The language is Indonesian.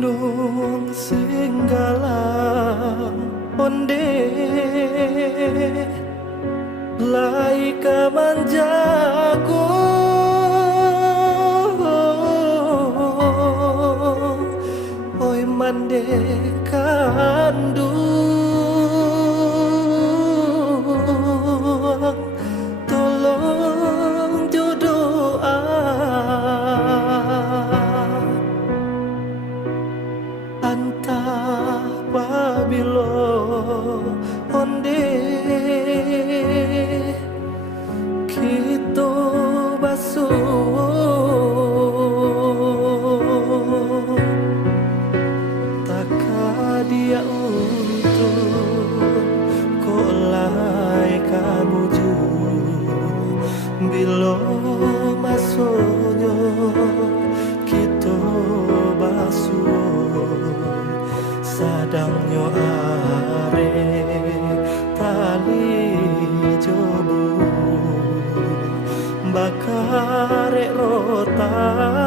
gunung singgalang onde lai kamanjago oi mande kandung tolong jodoh antah pabilo onde kita basuh taka dia untuk kolai kamu ju bilo masuknya kita basuh sadangnya are tali jobu bakare rotan